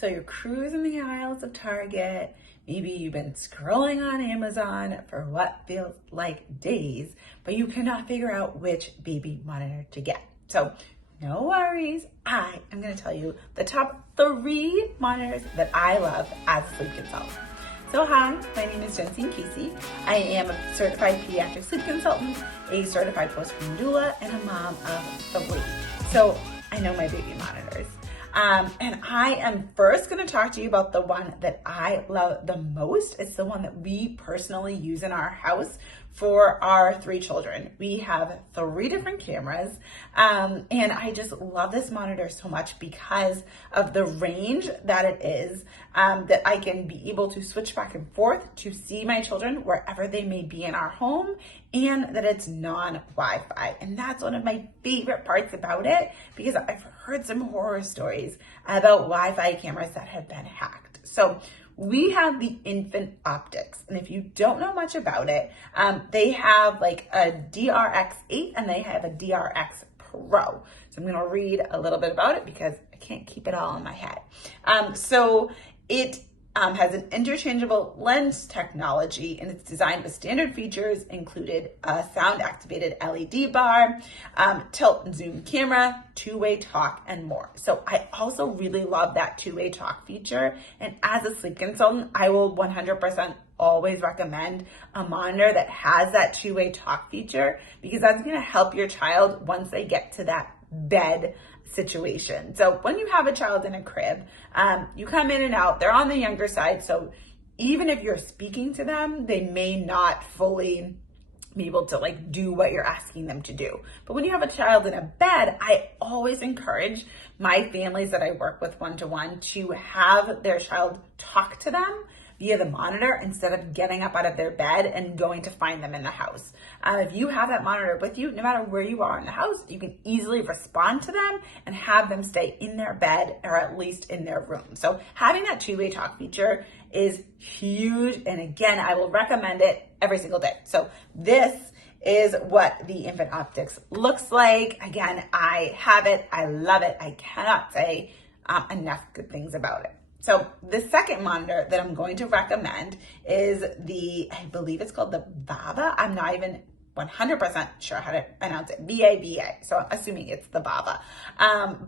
So you're cruising the aisles of Target. Maybe you've been scrolling on Amazon for what feels like days, but you cannot figure out which baby monitor to get. So no worries. I am going to tell you the top 3 monitors that I love as a sleep consultant. So hi, my name is Jensine Casey. I am a certified pediatric sleep consultant, a certified postpartum doula, and a mom of 3. So I know my baby monitors. And I am first going to talk to you about the one that I love the most. It's the one that we personally use in our house for our 3 children. We have 3 different cameras, and I just love this monitor so much because of the range that it is, that I can be able to switch back and forth to see my children wherever they may be in our home, and that it's non-Wi-Fi. And that's one of my favorite parts about it, because I've heard some horror stories about Wi-Fi cameras that have been hacked. So we have the Infant Optics, and if you don't know much about it, they have like a DRX8 and they have a DRX Pro. So I'm going to read a little bit about it because I can't keep it all in my head. So it has an interchangeable lens technology, and it's designed with standard features included a sound activated LED bar, tilt and zoom camera, 2-way talk, and more. So I also really love that 2-way talk feature. And as a sleep consultant, I will 100% always recommend a monitor that has that 2-way talk feature, because that's going to help your child once they get to that bed situation. So when you have a child in a crib, you come in and out, they're on the younger side. So even if you're speaking to them, they may not fully be able to like do what you're asking them to do. But when you have a child in a bed, I always encourage my families that I work with one-to-one to have their child talk to them via the monitor instead of getting up out of their bed and going to find them in the house. If you have that monitor with you, no matter where you are in the house, you can easily respond to them and have them stay in their bed or at least in their room. So having that 2-way talk feature is huge. And again, I will recommend it every single day. So this is what the Infant Optics looks like. Again, I have it. I love it. I cannot say enough good things about it. So the second monitor that I'm going to recommend is I believe it's called the Vava. I'm not even 100% sure how to pronounce it. VAVA. So I'm assuming it's the Vava.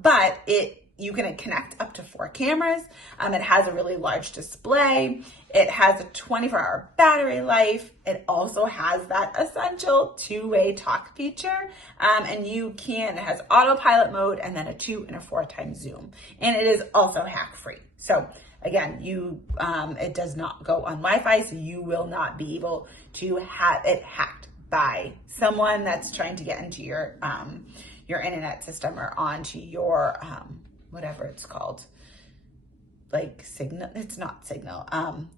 But you can connect up to 4 cameras. It has a really large display. It has a 24-hour battery life. It also has that essential 2-way talk feature. And it has autopilot mode and then a 2 and a 4 times zoom. And it is also hack free. So again, it does not go on Wi-Fi, so you will not be able to have it hacked by someone that's trying to get into your internet system or onto your whatever it's called, like Signal. It's not Signal.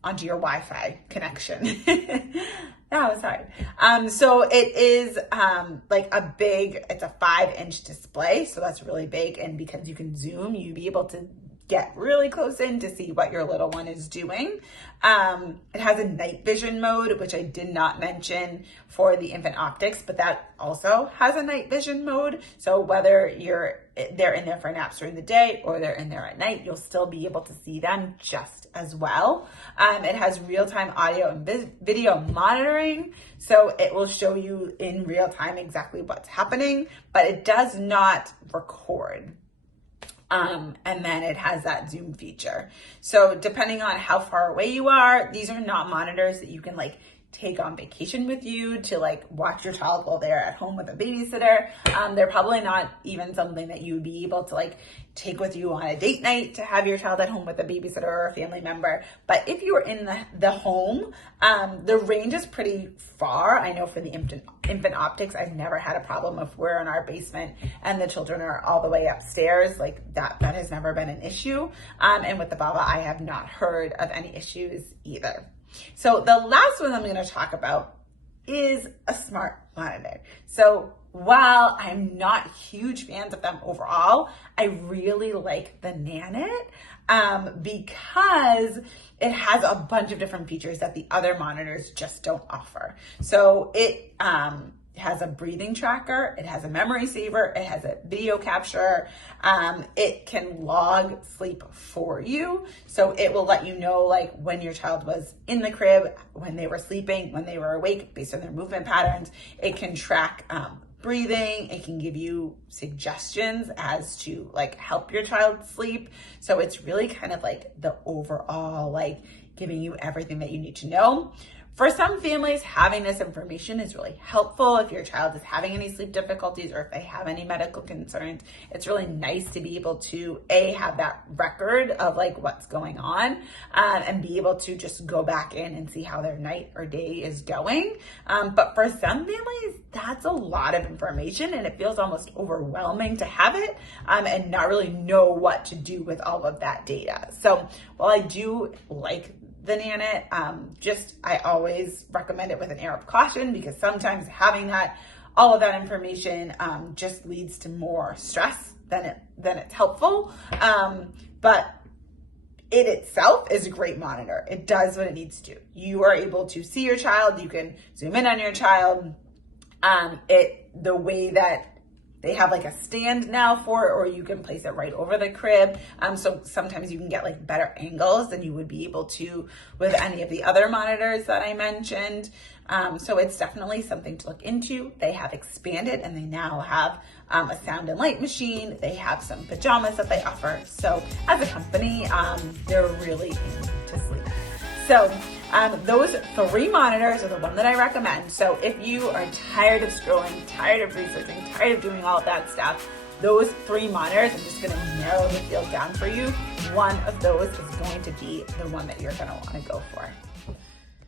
Onto your Wi-Fi connection. That was hard. So it is it's a 5-inch display, so that's really big. And because you can zoom, you'll be able to get really close in to see what your little one is doing. It has a night vision mode, which I did not mention for the Infant Optics, but that also has a night vision mode. So whether they're in there for naps during the day or they're in there at night, you'll still be able to see them just as well. It has real-time audio and video monitoring, so it will show you in real time exactly what's happening, but it does not record. And then it has that zoom feature. So depending on how far away you are, these are not monitors that you can like take on vacation with you to like watch your child while they're at home with a babysitter. They're probably not even something that you would be able to like take with you on a date night to have your child at home with a babysitter or a family member. But if you were in the home, the range is pretty far. I know for the Infant Optics, I've never had a problem if we're in our basement and the children are all the way upstairs. Like that has never been an issue. And with the Vava, I have not heard of any issues either. So the last one I'm going to talk about is a smart monitor. So while I'm not huge fans of them overall, I really like the Nanit because it has a bunch of different features that the other monitors just don't offer. So it has a breathing tracker, it has a memory saver, it has a video capture. It can log sleep for you. So it will let you know like when your child was in the crib, when they were sleeping, when they were awake based on their movement patterns. It can track breathing. It can give you suggestions as to like help your child sleep. So it's really kind of like the overall, like giving you everything that you need to know. For some families, having this information is really helpful. If your child is having any sleep difficulties or if they have any medical concerns, it's really nice to be able to have that record of like what's going on, and be able to just go back in and see how their night or day is going. But for some families, that's a lot of information and it feels almost overwhelming to have it, and not really know what to do with all of that data. So while I do like the Nanit, I always recommend it with an air of caution, because sometimes having all of that information just leads to more stress than it's helpful. But it itself is a great monitor. It does what it needs to do. You are able to see your child. You can zoom in on your child. The way that they have like a stand now for it, or you can place it right over the crib. So sometimes you can get like better angles than you would be able to with any of the other monitors that I mentioned. So it's definitely something to look into. They have expanded and they now have a sound and light machine. They have some pajamas that they offer. So as a company, they're really into sleep. So those 3 monitors are the one that I recommend. So if you are tired of scrolling, tired of researching, tired of doing all of that stuff, those 3 monitors, I'm just gonna narrow the field down for you. One of those is going to be the one that you're gonna wanna go for.